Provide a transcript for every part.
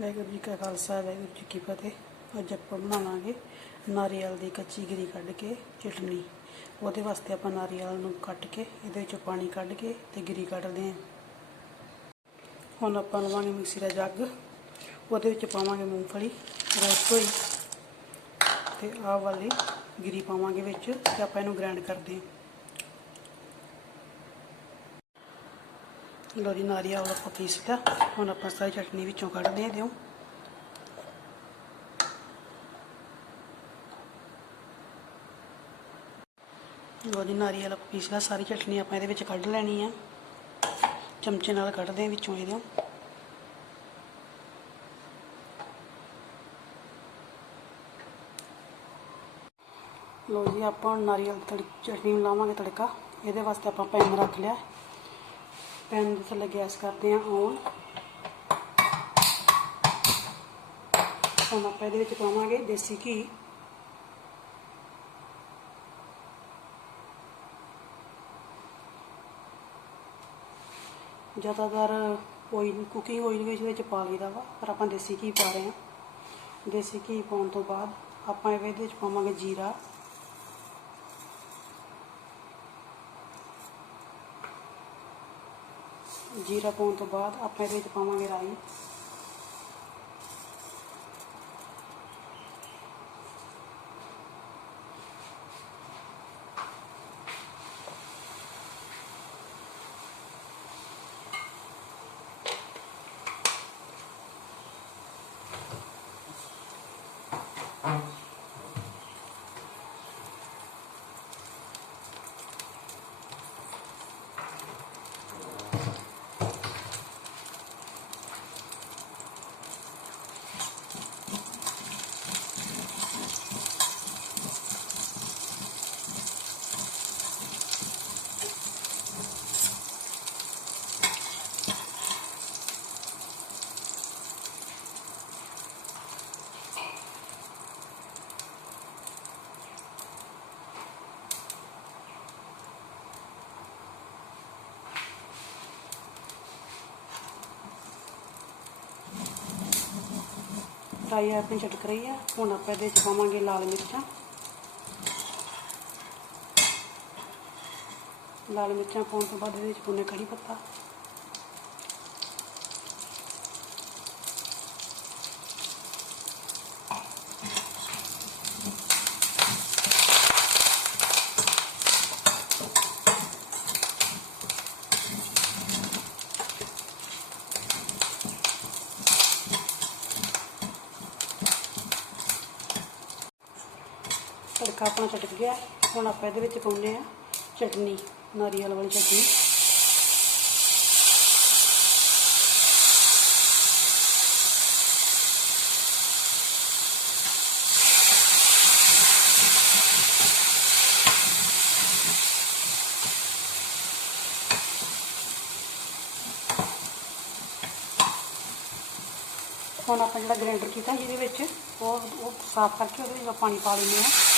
ਵਾਹਿਗੁਰੂ ਜੀ ਕਾ ਖਾਲਸਾ, ਵਾਹਿਗੁਰੂ ਜੀ ਕੀ ਫਤਿਹ। ਅੱਜ ਆਪਾਂ ਬਣਾਵਾਂਗੇ ਨਾਰੀਅਲ ਦੀ ਕੱਚੀ ਗਿਰੀ ਕੱਢ ਕੇ ਚਟਨੀ। ਉਹਦੇ ਵਾਸਤੇ ਆਪਾਂ ਨਾਰੀਅਲ ਨੂੰ ਕੱਟ ਕੇ ਇਹਦੇ ਵਿੱਚੋਂ ਪਾਣੀ ਕੱਢ ਕੇ ਤੇ ਗਿਰੀ ਕੱਢਦੇ ਹਾਂ। ਹੁਣ ਆਪਾਂ ਲਵਾਂਗੇ ਮਿਕਸੀ ਦਾ ਜੱਗ। ਉਹਦੇ ਵਿੱਚ ਪਾਵਾਂਗੇ ਮੂੰਗਫਲੀ, ਰੋਸਟ ਹੋਈ ਤੇ ਆਹ ਵਾਲੀ ਗਿਰੀ ਪਾਵਾਂਗੇ ਵਿੱਚ ਤੇ ਆਪਾਂ ਇਹਨੂੰ ਗ੍ਰਾਈਂਡ ਕਰਦੇ ਹਾਂ। ਲੋ ਜੀ, ਨਾਰੀਅਲ ਆਪਾਂ ਪੀਸ ਲਿਆ ਹੁਣ ਆਪਾਂ ਸਾਰੀ ਚਟਨੀ ਵਿੱਚੋਂ ਕੱਢਦੇ ਹਾਂ ਦਿਓ। ਲੋ ਜੀ, ਨਾਰੀਅਲ ਆਪਾਂ ਲਿਆ ਸਾਰੀ ਚਟਨੀ ਆਪਾਂ ਇਹਦੇ ਵਿੱਚ ਕੱਢ ਲੈਣੀ ਆ। ਚਮਚੇ ਨਾਲ ਕੱਢਦੇ ਹਾਂ ਵਿੱਚੋਂ ਇਹਦੇ। ਲੋ ਜੀ, ਆਪਾਂ ਨਾਰੀਅਲ ਤੜ ਚਟਨੀ ਲਾਵਾਂਗੇ ਤੜਕਾ। ਇਹਦੇ ਵਾਸਤੇ ਆਪਾਂ ਪੈਨ ਰੱਖ ਲਿਆ। ਪੈਨ ਦੇ ਥੱਲੇ ਗੈਸ ਕਰਦੇ ਹਾਂ ਔਨ ਹੁਣ ਆਪਾਂ ਇਹਦੇ ਵਿੱਚ ਪਾਵਾਂਗੇ ਦੇਸੀ ਘੀ। ਜ਼ਿਆਦਾਤਰ ਆਇਲ ਕੁਕਿੰਗ ਆਇਲ ਵਿੱਚ ਵਿੱਚ ਪਾ ਲਈਦਾ ਵਾ, ਪਰ ਆਪਾਂ ਦੇਸੀ ਘੀ ਪਾ ਰਹੇ ਹਾਂ। ਦੇਸੀ ਘੀ ਪਾਉਣ ਤੋਂ ਬਾਅਦ ਆਪਾਂ ਇਹਦੇ ਵਿੱਚ ਪਾਵਾਂਗੇ ਜੀਰਾ। ਜੀਰਾ ਪਾਉਣ ਤੋਂ ਬਾਅਦ ਆਪਾਂ ਇਹਦੇ ਵਿੱਚ ਪਾਵਾਂਗੇ ਰਾਈ। ਰਾਈ ਆਪਣੀ ਚਟਕ ਰਹੀ ਆ। ਹੁਣ ਆਪਾਂ ਇਹਦੇ ਵਿੱਚ ਪਾਵਾਂਗੇ ਲਾਲ ਮਿਰਚਾਂ। ਲਾਲ ਮਿਰਚਾਂ ਪਾਉਣ ਤੋਂ ਬਾਅਦ ਇਹਦੇ ਵਿੱਚ ਪਾਉਣੇ ਕੜੀ ਪੱਤਾ। ਤੜਕਾ ਆਪਣਾ ਚਟਕ ਗਿਆ। ਹੁਣ ਆਪਾਂ ਇਹਦੇ ਵਿੱਚ ਪਾਉਂਦੇ ਆ ਚਟਨੀ, ਨਾਰੀਅਲ ਵਾਲੀ ਚਟਨੀ। ਹੁਣ ਆਪਾਂ ਜਿਹੜਾ ਗ੍ਰੈਂਡਰ ਕੀਤਾ ਜਿਹਦੇ ਵਿੱਚ ਉਹ ਉਹ ਸਾਫ਼ ਕਰਕੇ ਉਹਦੇ ਵਿੱਚ ਪਾਣੀ ਪਾ ਲੈਂਦੇ ਹਾਂ।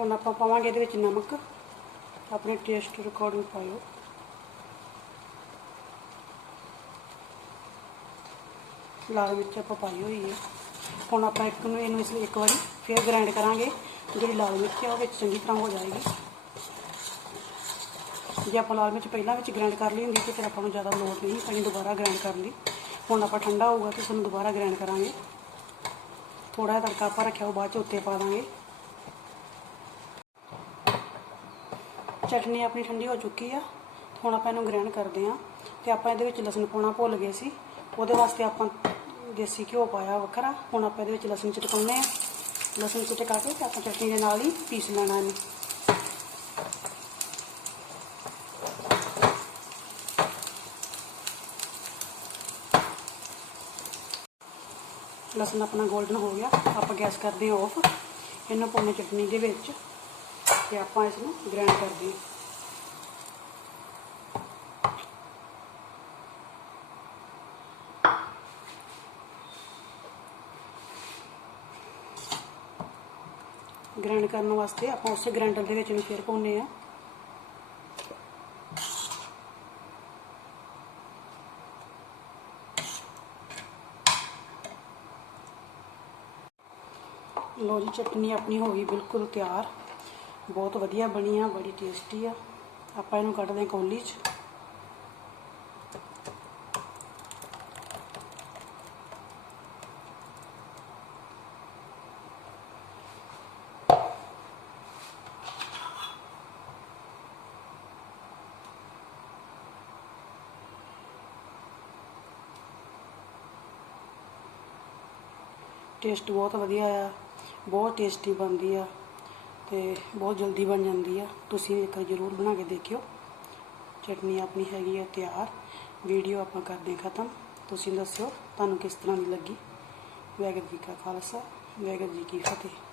ਹੁਣ ਆਪਾਂ ਪਾਵਾਂਗੇ ਇਹਦੇ ਵਿੱਚ ਨਮਕ। ਆਪਣੇ ਟੇਸਟ ਅਕੋਰਡਿੰਗ ਪਾਇਓ। ਲਾਲ ਮਿਰਚ ਆਪਾਂ ਪਾਈ ਹੋਈ ਹੈ। ਹੁਣ ਆਪਾਂ ਇੱਕ ਨੂੰ ਇਹਨੂੰ ਇਸ ਲਈ ਇੱਕ ਵਾਰੀ ਫਿਰ ਗ੍ਰਾਈਂਡ ਕਰਾਂਗੇ। ਜਿਹੜੀ ਲਾਲ ਮਿਰਚ ਹੈ, ਉਹ ਵਿੱਚ ਚੰਗੀ ਤਰ੍ਹਾਂ ਹੋ ਜਾਏਗੀ। ਜੇ ਆਪਾਂ ਲਾਲ ਮਿਰਚ ਪਹਿਲਾਂ ਵਿੱਚ ਗ੍ਰਾਈਂਡ ਕਰ ਲਈ ਹੁੰਦੀ ਤੇ ਫਿਰ ਆਪਾਂ ਨੂੰ ਜ਼ਿਆਦਾ ਲੋੜ ਨਹੀਂ ਪੈਣੀ ਦੁਬਾਰਾ ਗ੍ਰਾਈਂਡ ਕਰਨ ਦੀ। ਹੁਣ ਆਪਾਂ ਠੰਡਾ ਹੋਊਗਾ ਤੇ ਸਾਨੂੰ ਦੁਬਾਰਾ ਗ੍ਰਾਈਂਡ ਕਰਾਂਗੇ। ਥੋੜਾ ਜਿਹਾ ਤੜਕਾ ਆਪਾਂ ਰੱਖਿਆ, ਉਹ ਬਾਅਦ ਚ ਉੱਤੇ ਪਾ ਦਾਂਗੇ। ਚਟਨੀ ਆਪਣੀ ਠੰਡੀ ਹੋ ਚੁੱਕੀ ਆ ਹੁਣ ਆਪਾਂ ਇਹਨੂੰ ਗ੍ਰਾਈਂਡ ਕਰਦੇ ਆ ਤੇ ਆਪਾਂ ਇਹਦੇ ਵਿੱਚ ਲਸਣ ਪਾਉਣਾ ਭੁੱਲ ਗਏ ਸੀ, ਉਹਦੇ ਵਾਸਤੇ ਆਪਾਂ ਦੇਸੀ ਘਿਓ ਪਾਇਆ ਵੱਖਰਾ, ਹੁਣ ਆਪਾਂ ਇਹਦੇ ਵਿੱਚ ਲਸਣ ਚਟਕਾਉਨੇ ਆ ਲਸਣ ਚਟਕਾ ਕੇ ਤੇ ਆਪਾਂ ਚਟਨੀ ਦੇ ਨਾਲ ਹੀ ਪੀਸ ਲੈਣਾ ਇਹਨੂੰ। ਲਸਣ ਆਪਣਾ 골ਡਨ ਹੋ ਗਿਆ, ਆਪਾਂ ਗੈਸ ਕਰਦੇ ਹਾਂ ਆਫ ਇਹਨੂੰ ਪਾਉਣੇ ਚਟਨੀ ਦੇ ਵਿੱਚ। ਤੇ ਆਪਾਂ ਇਸ ਨੂੰ ਗ੍ਰਾਈਂਡ ਕਰਦੇ ਹਾਂ ਗ੍ਰਾਈਂਡ ਕਰਨ ਵਾਸਤੇ ਆਪਾਂ ਉਸੇ ਗ੍ਰਾਈਂਡਰ ਦੇ ਵਿੱਚ ਇਹਨੂੰ ਫਿਰ ਪਾਉਨੇ ਆ ਲੋ ਜੀ ਚਟਨੀ ਆਪਣੀ ਹੋ ਗਈ ਬਿਲਕੁਲ ਤਿਆਰ ਬਹੁਤ ਵਧੀਆ ਬਣੀ ਆ, ਬੜੀ ਟੇਸਟੀ ਆ। ਆਪਾਂ ਇਹਨੂੰ ਕੱਢਦੇ ਕੌਲੀ 'ਚ। ਟੇਸਟ ਬਹੁਤ ਵਧੀਆ ਆ, ਬਹੁਤ ਟੇਸਟੀ ਬਣਦੀ ਆ। ਤੇ ਬਹੁਤ ਜਲਦੀ ਬਣ ਜਾਂਦੀ ਆ। ਤੁਸੀਂ ਵੀ ਇੱਕ ਵਾਰ ਜ਼ਰੂਰ ਬਣਾ ਕੇ ਦੇਖਿਓ। ਚਟਨੀ ਆਪਣੀ ਹੈਗੀ ਆ ਤਿਆਰ। ਵੀਡੀਓ ਆਪਾਂ ਕਰਦੇ ਹਾਂ ਖਤਮ। ਤੁਸੀਂ ਦੱਸਿਓ ਤੁਹਾਨੂੰ ਕਿਸ ਤਰ੍ਹਾਂ ਦੀ ਲੱਗੀ। ਵਾਹਿਗੁਰੂ ਜੀ ਕਾ ਖਾਲਸਾ ਵੈਗਰ ਜੀ ਕੀ ਫਤਿਹ।